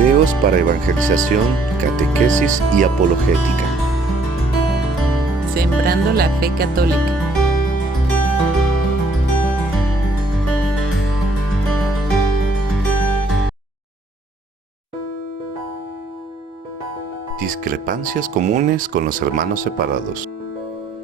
Videos para evangelización, catequesis y apologética. Sembrando la fe católica. Discrepancias comunes con los hermanos separados.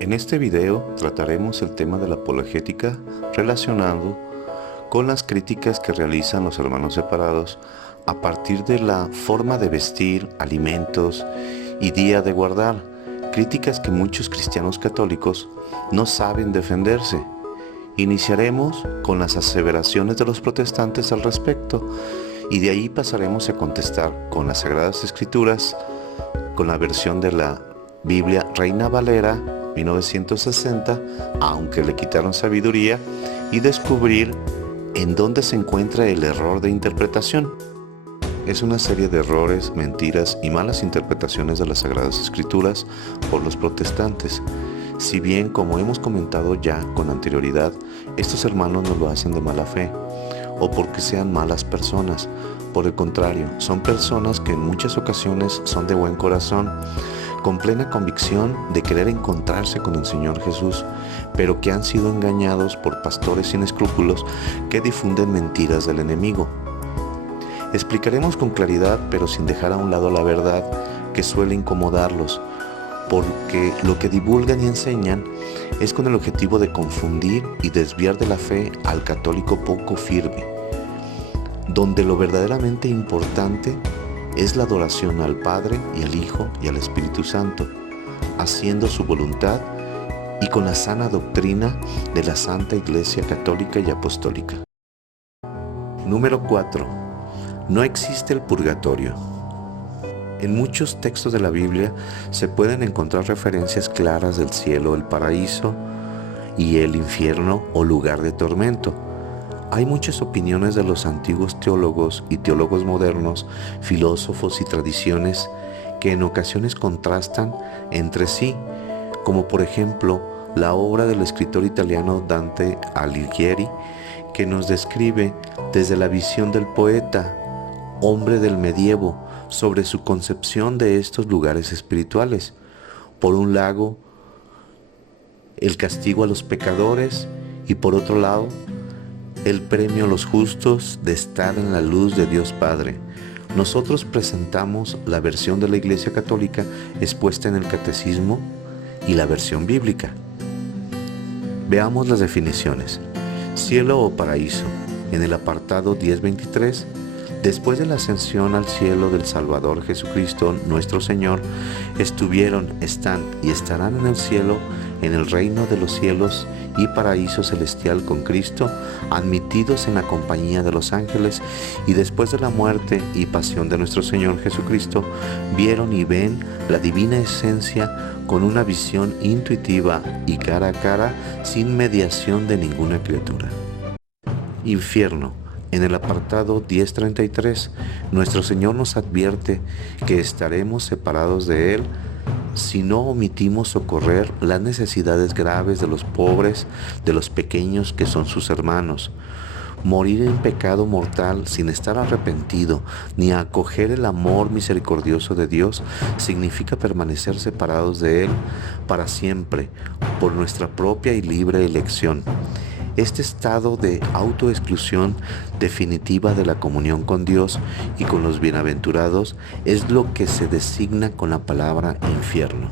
En este video trataremos el tema de la apologética relacionado con las críticas que realizan los hermanos separados a partir de la forma de vestir, alimentos y día de guardar, críticas que muchos cristianos católicos no saben defenderse. Iniciaremos con las aseveraciones de los protestantes al respecto y de ahí pasaremos a contestar con las Sagradas Escrituras, con la versión de la Biblia Reina Valera 1960, aunque le quitaron sabiduría, y descubrir en dónde se encuentra el error de interpretación. Es una serie de errores, mentiras y malas interpretaciones de las Sagradas Escrituras por los protestantes. Si bien, como hemos comentado ya con anterioridad, estos hermanos no lo hacen de mala fe o porque sean malas personas. Por el contrario, son personas que en muchas ocasiones son de buen corazón, con plena convicción de querer encontrarse con el Señor Jesús, pero que han sido engañados por pastores sin escrúpulos que difunden mentiras del enemigo. Explicaremos con claridad, pero sin dejar a un lado la verdad que suele incomodarlos, porque lo que divulgan y enseñan es con el objetivo de confundir y desviar de la fe al católico poco firme, donde lo verdaderamente importante es la adoración al Padre y al Hijo y al Espíritu Santo, haciendo su voluntad y con la sana doctrina de la Santa Iglesia Católica y Apostólica. Número 4. No existe el purgatorio. En muchos textos de la Biblia se pueden encontrar referencias claras del cielo, el paraíso y el infierno o lugar de tormento. Hay muchas opiniones de los antiguos teólogos y teólogos modernos, filósofos y tradiciones que en ocasiones contrastan entre sí, como por ejemplo la obra del escritor italiano Dante Alighieri, que nos describe desde la visión del poeta, hombre del medievo, sobre su concepción de estos lugares espirituales. Por un lado, el castigo a los pecadores y por otro lado, el premio a los justos de estar en la luz de Dios Padre. Nosotros presentamos la versión de la Iglesia Católica expuesta en el Catecismo y la versión bíblica. Veamos las definiciones. Cielo o paraíso. En el apartado 1023, después de la ascensión al cielo del Salvador Jesucristo, nuestro Señor, estuvieron, están y estarán en el cielo, en el reino de los cielos y paraíso celestial con Cristo, admitidos en la compañía de los ángeles, y después de la muerte y pasión de nuestro Señor Jesucristo, vieron y ven la divina esencia con una visión intuitiva y cara a cara, sin mediación de ninguna criatura. Infierno. En el apartado 1033, nuestro Señor nos advierte que estaremos separados de Él si no omitimos socorrer las necesidades graves de los pobres, de los pequeños que son sus hermanos. Morir en pecado mortal sin estar arrepentido ni acoger el amor misericordioso de Dios significa permanecer separados de Él para siempre por nuestra propia y libre elección. Este estado de autoexclusión definitiva de la comunión con Dios y con los bienaventurados es lo que se designa con la palabra infierno.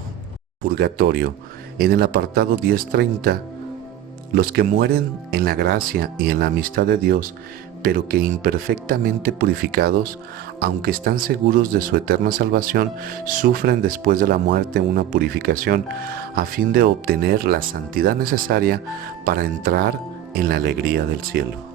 Purgatorio. En el apartado 1030, los que mueren en la gracia y en la amistad de Dios, pero que imperfectamente purificados, aunque están seguros de su eterna salvación, sufren después de la muerte una purificación a fin de obtener la santidad necesaria para entrar en la alegría del cielo.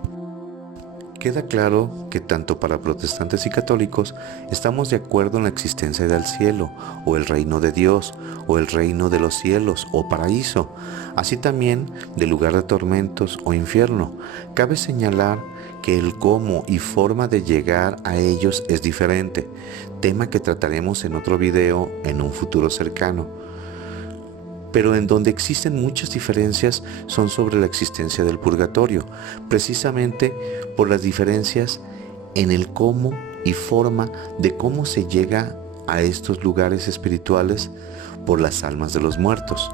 Queda claro que tanto para protestantes y católicos estamos de acuerdo en la existencia del cielo, o el reino de Dios, o el reino de los cielos, o paraíso, así también del lugar de tormentos o infierno. Cabe señalar que el cómo y forma de llegar a ellos es diferente, tema que trataremos en otro video en un futuro cercano. Pero en donde existen muchas diferencias son sobre la existencia del purgatorio, precisamente por las diferencias en el cómo y forma de cómo se llega a estos lugares espirituales por las almas de los muertos.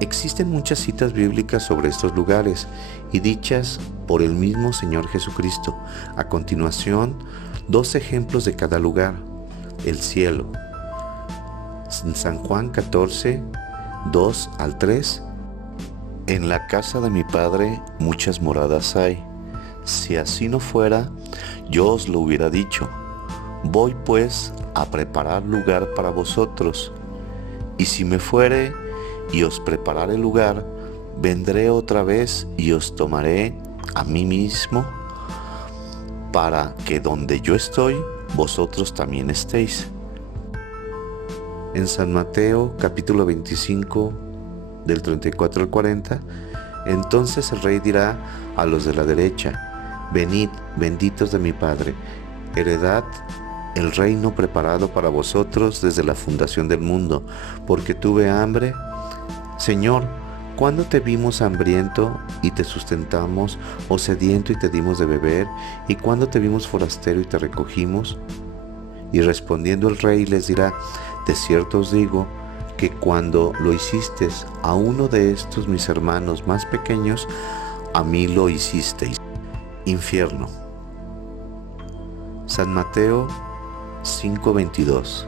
Existen muchas citas bíblicas sobre estos lugares y dichas por el mismo Señor Jesucristo. A continuación, 2 ejemplos de cada lugar. El cielo. San Juan 14, 2 al 3. En la casa de mi Padre muchas moradas hay. Si así no fuera, yo os lo hubiera dicho. Voy pues a preparar lugar para vosotros. Y si me fuere y os preparare lugar, vendré otra vez y os tomaré a mí mismo, para que donde yo estoy, vosotros también estéis. En San Mateo, capítulo 25, del 34 al 40, entonces el rey dirá a los de la derecha: venid, benditos de mi Padre, heredad el reino preparado para vosotros desde la fundación del mundo, porque tuve hambre, Señor, ¿cuándo te vimos hambriento y te sustentamos, o sediento y te dimos de beber? ¿Y cuándo te vimos forastero y te recogimos? Y respondiendo el rey les dirá: de cierto os digo, que cuando lo hicisteis a uno de estos mis hermanos más pequeños, a mí lo hicisteis. Infierno. San Mateo 5:22.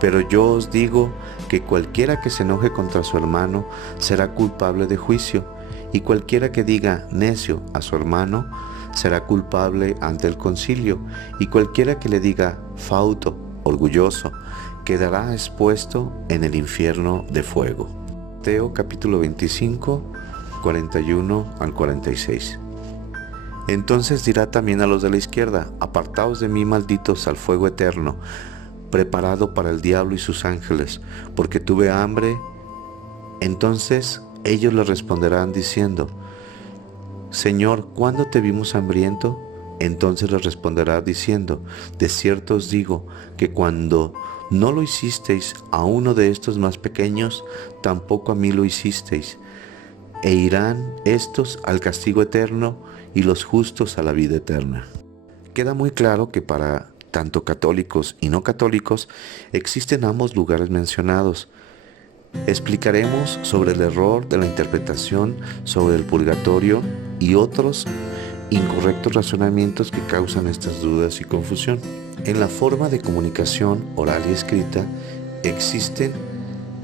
Pero yo os digo que cualquiera que se enoje contra su hermano será culpable de juicio, y cualquiera que diga necio a su hermano será culpable ante el concilio, y cualquiera que le diga fauto, orgulloso, quedará expuesto en el infierno de fuego. Mateo capítulo 25, 41 al 46. Entonces dirá también a los de la izquierda: apartaos de mí, malditos, al fuego eterno, preparado para el diablo y sus ángeles, porque tuve hambre. Entonces ellos le responderán diciendo: Señor, ¿cuándo te vimos hambriento? Entonces les responderá diciendo: de cierto os digo, que cuando no lo hicisteis a uno de estos más pequeños, tampoco a mí lo hicisteis. E irán estos al castigo eterno y los justos a la vida eterna. Queda muy claro que para tanto católicos y no católicos existen ambos lugares mencionados. Explicaremos sobre el error de la interpretación sobre el purgatorio y otros incorrectos razonamientos que causan estas dudas y confusión. En la forma de comunicación oral y escrita existe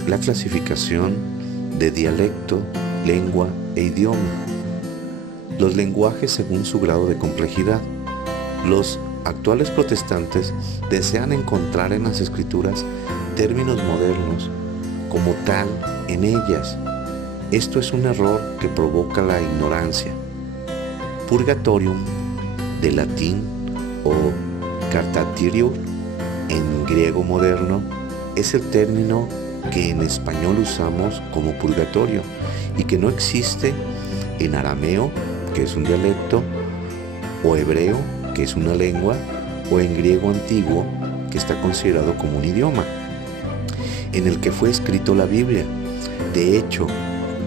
la clasificación de dialecto, lengua e idioma. Los lenguajes según su grado de complejidad. Los actuales protestantes desean encontrar en las escrituras términos modernos como tal en ellas. Esto es un error que provoca la ignorancia. Purgatorium, de latín, o cartatírio en griego moderno, es el término que en español usamos como purgatorio y que no existe en arameo, que es un dialecto, o hebreo, que es una lengua, o en griego antiguo, que está considerado como un idioma, en el que fue escrito la Biblia. De hecho,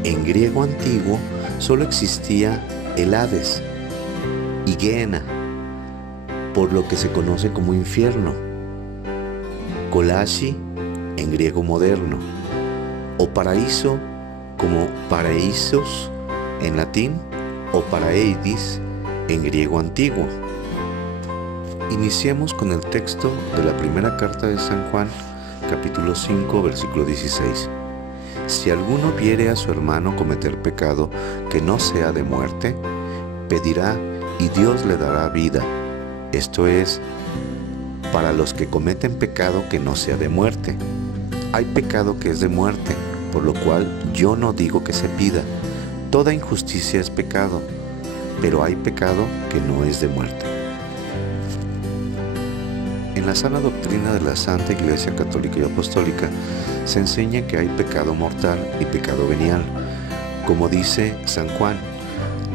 en griego antiguo solo existía el Hades y Gehenna, por lo que se conoce como infierno, Kolashi en griego moderno, o paraíso como paraísos en latín, o paraeidis en griego antiguo. Iniciemos con el texto de la primera carta de San Juan, capítulo 5, versículo 16. Si alguno viere a su hermano cometer pecado que no sea de muerte, pedirá y Dios le dará vida. Esto es, para los que cometen pecado que no sea de muerte. Hay pecado que es de muerte, por lo cual yo no digo que se pida. Toda injusticia es pecado, pero hay pecado que no es de muerte. En la sana doctrina de la Santa Iglesia Católica y Apostólica se enseña que hay pecado mortal y pecado venial. Como dice San Juan,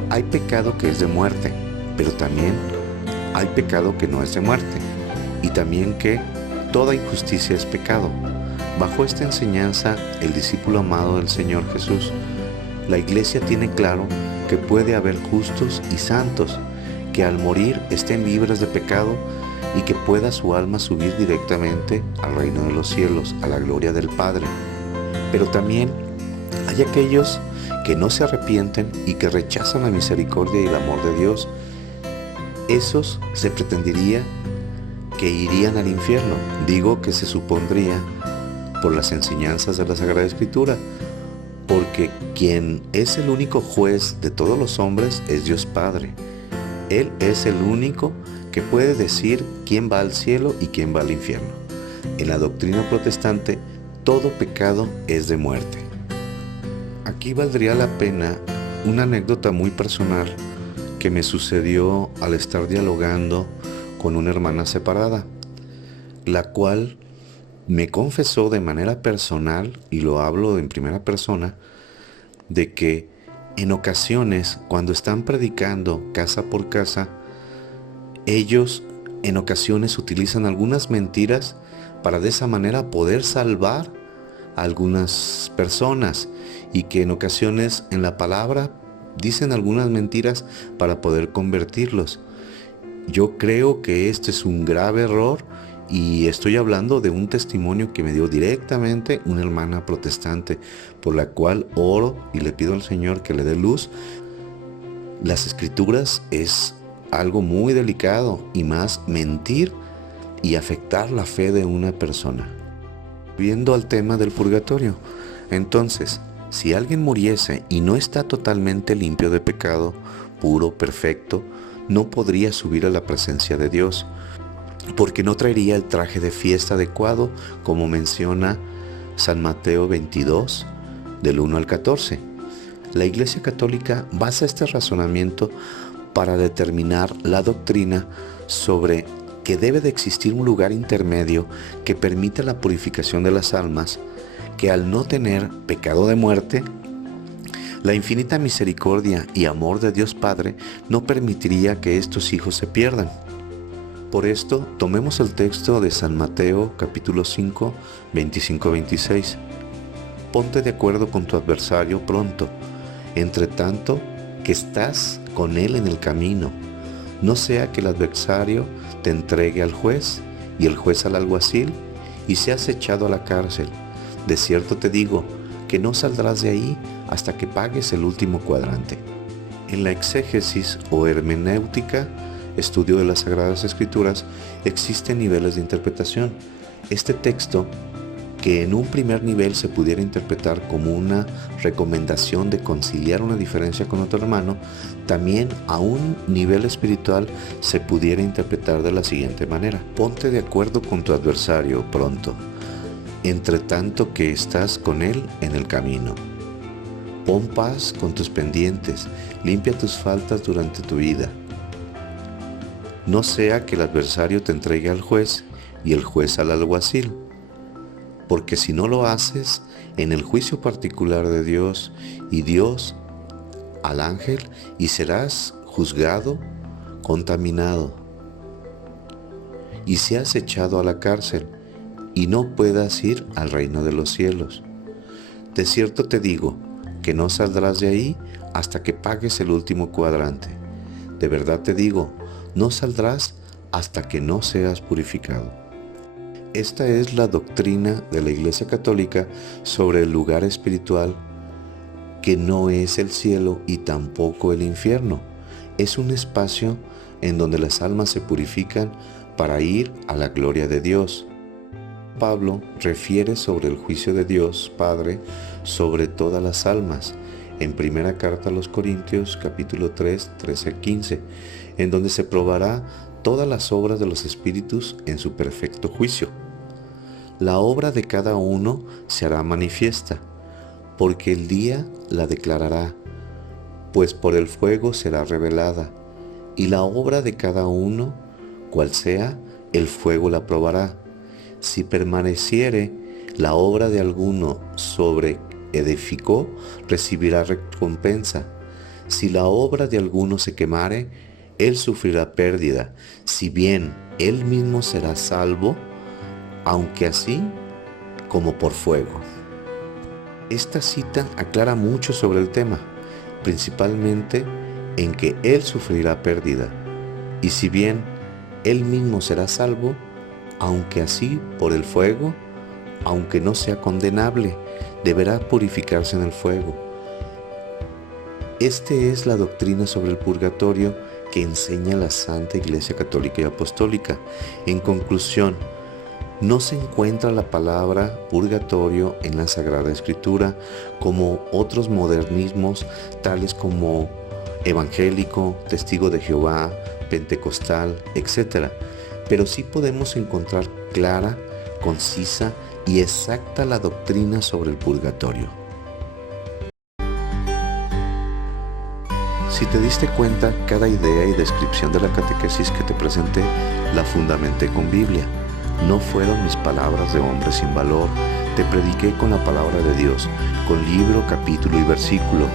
hay pecado que es de muerte, pero también hay pecado que no es de muerte, y también que toda injusticia es pecado. Bajo esta enseñanza, el discípulo amado del Señor Jesús, la Iglesia tiene claro que puede haber justos y santos que al morir estén libres de pecado y que pueda su alma subir directamente al reino de los cielos, a la gloria del Padre. Pero también hay aquellos que no se arrepienten y que rechazan la misericordia y el amor de Dios. Esos se pretendería que irían al infierno. Digo que se supondría por las enseñanzas de la Sagrada Escritura, porque quien es el único juez de todos los hombres es Dios Padre. Él es el único que puede decir quién va al cielo y quién va al infierno. En la doctrina protestante, todo pecado es de muerte. Aquí valdría la pena una anécdota muy personal que me sucedió al estar dialogando con una hermana separada, la cual me confesó de manera personal, y lo hablo en primera persona, de que en ocasiones, cuando están predicando casa por casa, ellos en ocasiones utilizan algunas mentiras para de esa manera poder salvar a algunas personas, y que en ocasiones en la palabra dicen algunas mentiras para poder convertirlos. Yo creo que este es un grave error, y estoy hablando de un testimonio que me dio directamente una hermana protestante, por la cual oro y le pido al Señor que le dé luz. Las Escrituras es algo muy delicado, y más mentir y afectar la fe de una persona. Viendo al tema del purgatorio, entonces, si alguien muriese y no está totalmente limpio de pecado, puro, perfecto, no podría subir a la presencia de Dios, porque no traería el traje de fiesta adecuado, como menciona San Mateo 22, del 1 al 14. La Iglesia Católica basa este razonamiento para determinar la doctrina sobre que debe de existir un lugar intermedio que permita la purificación de las almas, que al no tener pecado de muerte, la infinita misericordia y amor de Dios Padre no permitiría que estos hijos se pierdan. Por esto, tomemos el texto de San Mateo, capítulo 5, 25-26. Ponte de acuerdo con tu adversario pronto, entre tanto que estás con él en el camino. No sea que el adversario te entregue al juez y el juez al alguacil, y seas echado a la cárcel. De cierto te digo que no saldrás de ahí hasta que pagues el último cuadrante. En la exégesis o hermenéutica, estudio de las Sagradas Escrituras, existen niveles de interpretación. Este texto, que en un primer nivel se pudiera interpretar como una recomendación de conciliar una diferencia con otro hermano, también a un nivel espiritual se pudiera interpretar de la siguiente manera: ponte de acuerdo con tu adversario pronto, entre tanto que estás con él en el camino. Pon paz con tus pendientes, limpia tus faltas durante tu vida. No sea que el adversario te entregue al juez y el juez al alguacil, porque si no lo haces, en el juicio particular de Dios y Dios al ángel, y serás juzgado, contaminado, y seas echado a la cárcel, y no puedas ir al reino de los cielos. De cierto te digo que no saldrás de ahí hasta que pagues el último cuadrante. De verdad te digo, no saldrás hasta que no seas purificado. Esta es la doctrina de la Iglesia Católica sobre el lugar espiritual, que no es el cielo y tampoco el infierno. Es un espacio en donde las almas se purifican para ir a la gloria de Dios. Pablo refiere sobre el juicio de Dios Padre sobre todas las almas en primera carta a los Corintios, capítulo 3, 13-15, en donde se probará todas las obras de los espíritus en su perfecto juicio. La obra de cada uno se hará manifiesta, porque el día la declarará, pues por el fuego será revelada, y la obra de cada uno, cual sea, el fuego la probará. Si permaneciere la obra de alguno sobre edificó, recibirá recompensa. Si la obra de alguno se quemare, él sufrirá pérdida, si bien él mismo será salvo, aunque así como por fuego. Esta cita aclara mucho sobre el tema, principalmente en que él sufrirá pérdida, y si bien él mismo será salvo, aunque así por el fuego, aunque no sea condenable, deberá purificarse en el fuego. Esta es la doctrina sobre el purgatorio que enseña la Santa Iglesia Católica y Apostólica. En conclusión, no se encuentra la palabra purgatorio en la Sagrada Escritura como otros modernismos tales como evangélico, testigo de Jehová, pentecostal, etc. Pero sí podemos encontrar clara, concisa y exacta la doctrina sobre el purgatorio. Si te diste cuenta, cada idea y descripción de la catequesis que te presenté la fundamenté con Biblia. No fueron mis palabras de hombre sin valor, te prediqué con la palabra de Dios, con libro, capítulo y versículo.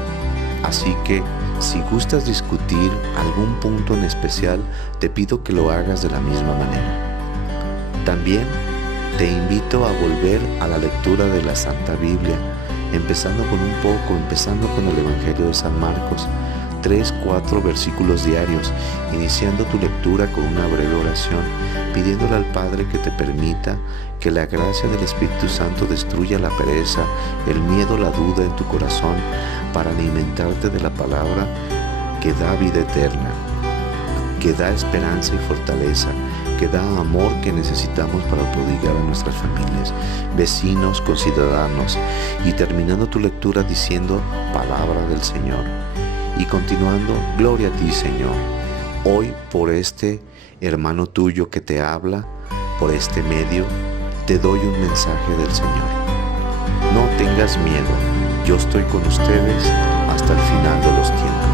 Así que, si gustas discutir algún punto en especial, te pido que lo hagas de la misma manera. También te invito a volver a la lectura de la Santa Biblia, empezando con el Evangelio de San Marcos, 3-4 versículos diarios, iniciando tu lectura con una breve oración, pidiéndole al Padre que te permita que la gracia del Espíritu Santo destruya la pereza, el miedo, la duda en tu corazón, para alimentarte de la palabra que da vida eterna, que da esperanza y fortaleza, que da amor que necesitamos para prodigar a nuestras familias, vecinos, conciudadanos, y terminando tu lectura diciendo palabra del Señor. Y continuando, gloria a ti, Señor. Hoy por este hermano tuyo que te habla, por este medio, te doy un mensaje del Señor. No tengas miedo, yo estoy con ustedes hasta el final de los tiempos.